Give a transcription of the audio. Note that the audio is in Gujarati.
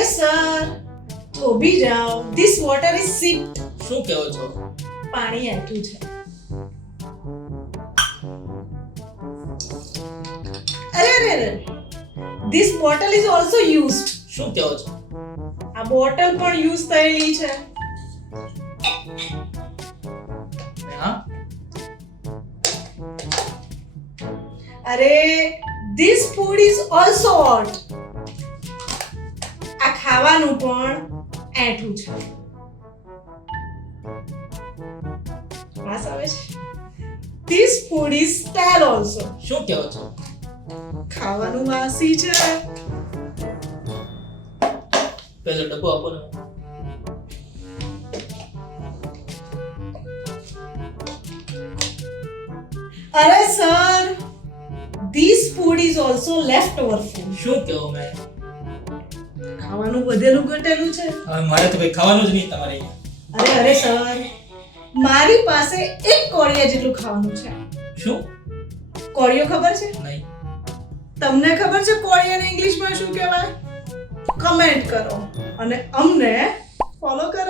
અરે સર થોભી જાઓ. This water is સિપ્ડ. શું કહો છો? પાણી આટલું છે. અરે અરે અરે this bottle is also used. શું કહો છો? આ બોટલ પણ યુઝ થયેલી છે. હા, અરે this food is also hot. આ ખાવાનું પણ એઠું છે. વાસ આવે છે. This food is stall also. શું કહો છો? ખાવાનું વાસી છે. પેલો ડબ્બો આપો ને. અરે sir this food is also left over food. શું કહો મેં? ખાવાનું વધેલું ઘટેલું છે. હવે મારે તો કઈ ખાવાનું જ નહીં તમારે અહીંયા. અરે અરે સર મારી પાસે એક કોળિયા જેટલું ખાવાનું છે. શું? કોળિયો ખબર છે? નહીં. તમને ખબર છે કોળિયાને ઇંગ્લિશમાં શું કહેવાય? કમેન્ટ કરો અને અમને ફોલો કરો.